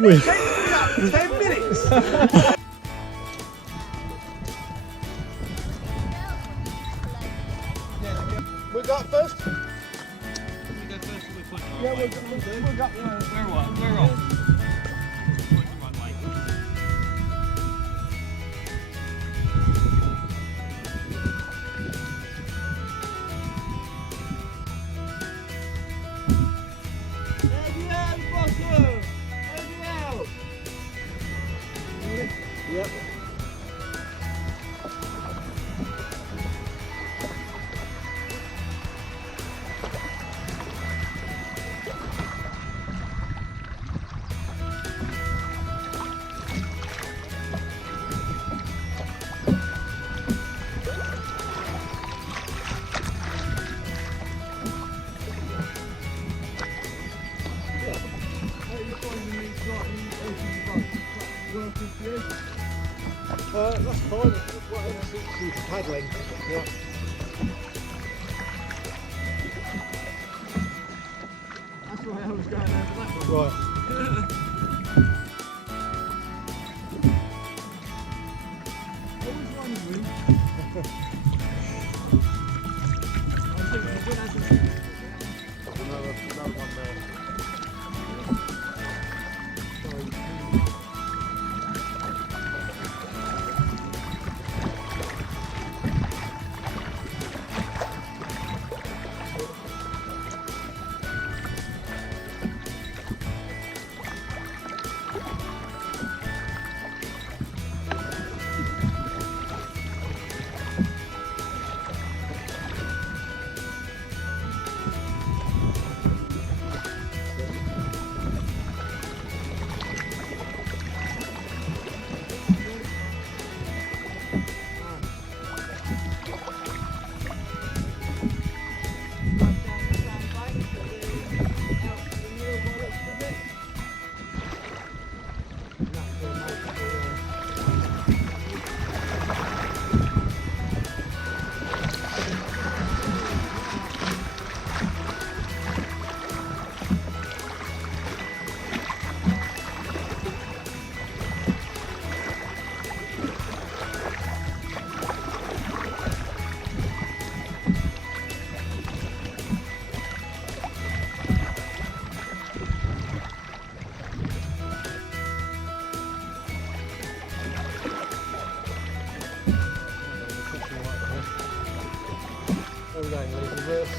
Wait. 10 minutes. We got first. Yeah, we'll go. We're off. Yep. That's fine. Whatever suits you for paddling. Yeah. That's why I was going over that one. Right. I was wondering. I think the wind hasn't. Another one there. We're going lead reverse.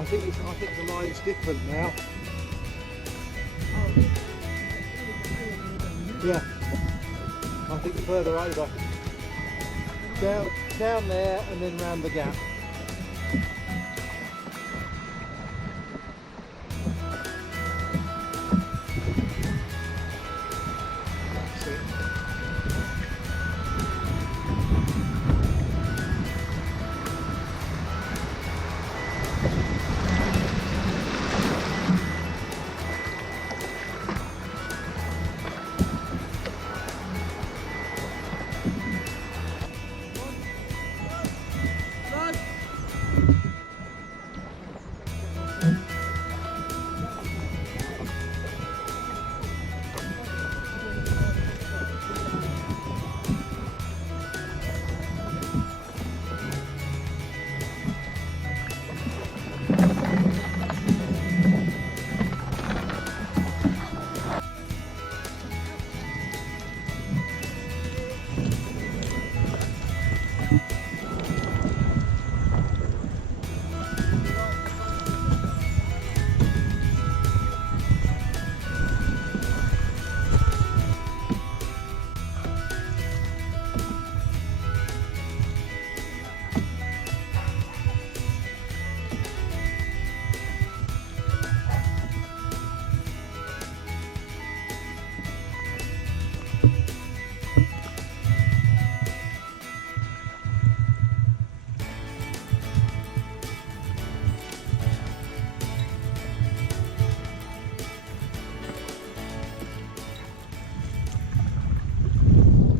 I think the line's different now. Yeah. I think further over. Down there and then round the gap. That's it.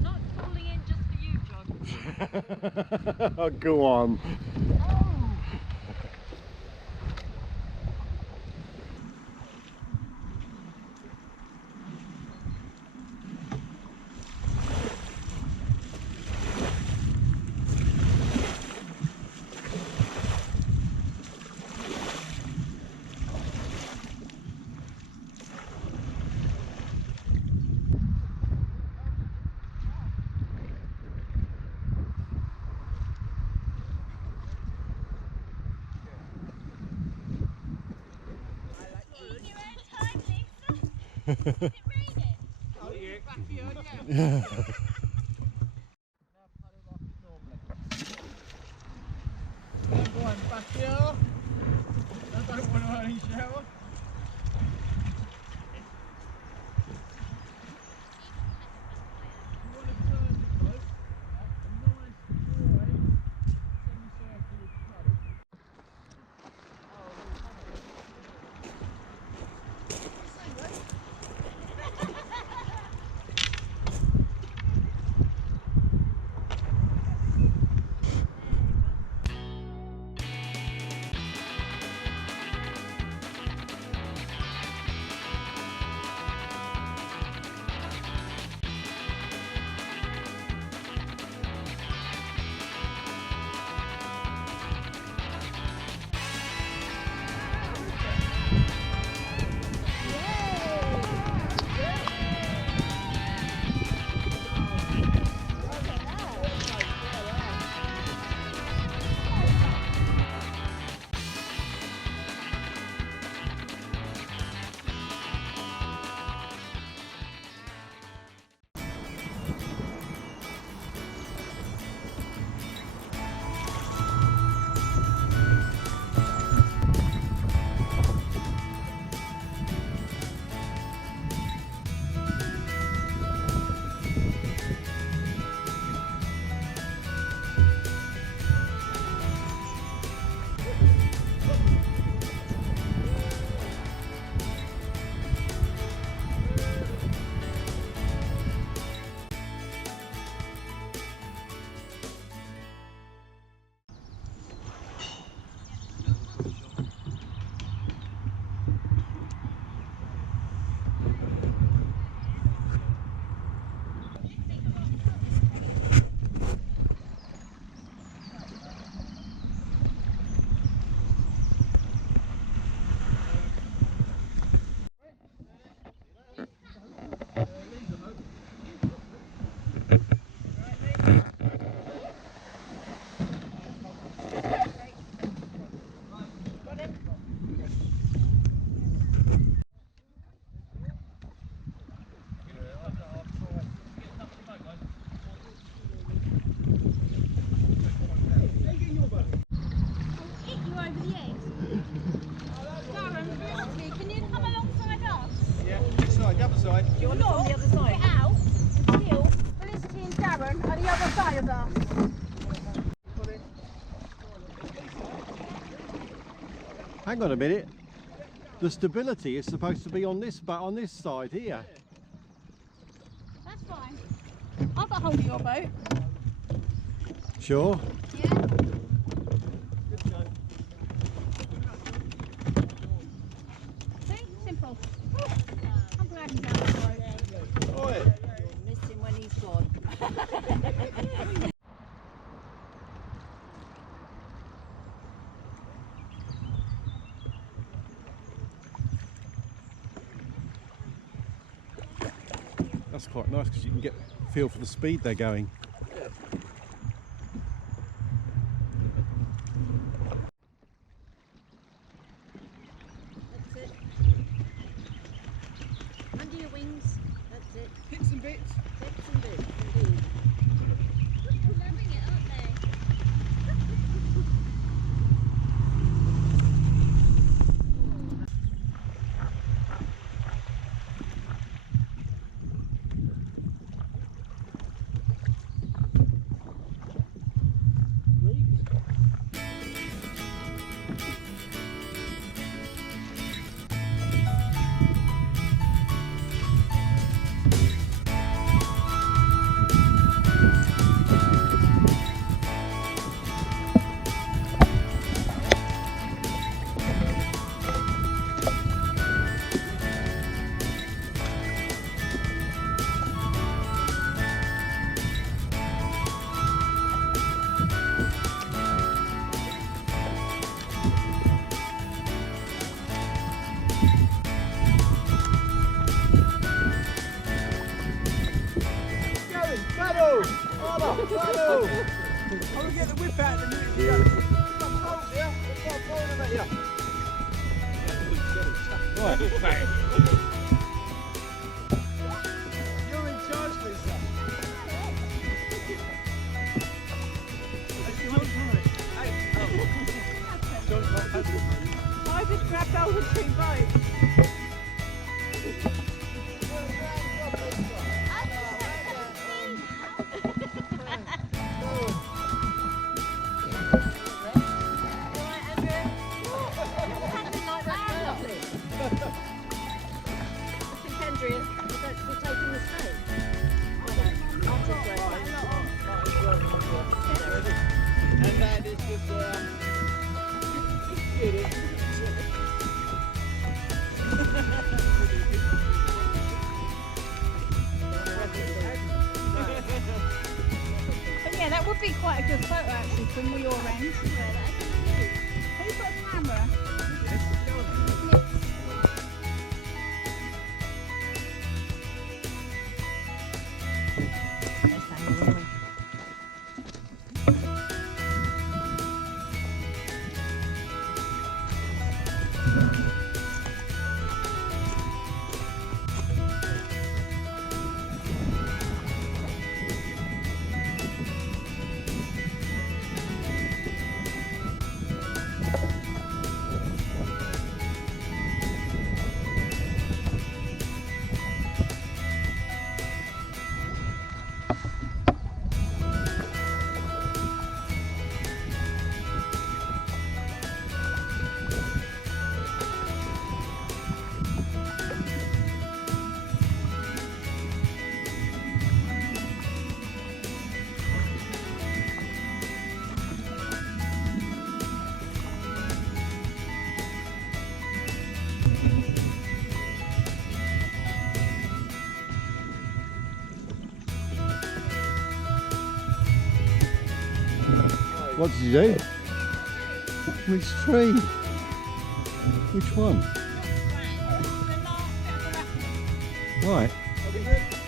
Not falling in just for you, John. Go on. Eating your own time, Lisa. Is it raining? Oh, yeah, back here, yeah. Yeah. Go on, back here. I don't want to only shower. You want to turn the boat a nice wide semicircle puddle. Do you want us on the other side? Get out. Still, Felicity and Darren are the other side of us. Hang on a minute. The stability is supposed to be on this, but on this side here. That's fine. I've got hold of your boat. Sure. Yeah. See? Simple. I'm glad he's out of the boat. Oi. Miss him when he's gone. That's quite nice because you can get a feel for the speed they're going. That's it. Under your wings. That's it. Bits and bits. Bits and bits, indeed. Loving it, aren't they? Paddle! Paddle! Paddle! I will get the whip out in a minute. Yeah. Right. You're in charge, Lisa. I just grabbed hold of two boats. And that is just get it. But yeah, that would be quite a good photo actually from your end. Who's got a camera? What did you do? Which tree? Which one? Right. Are we good?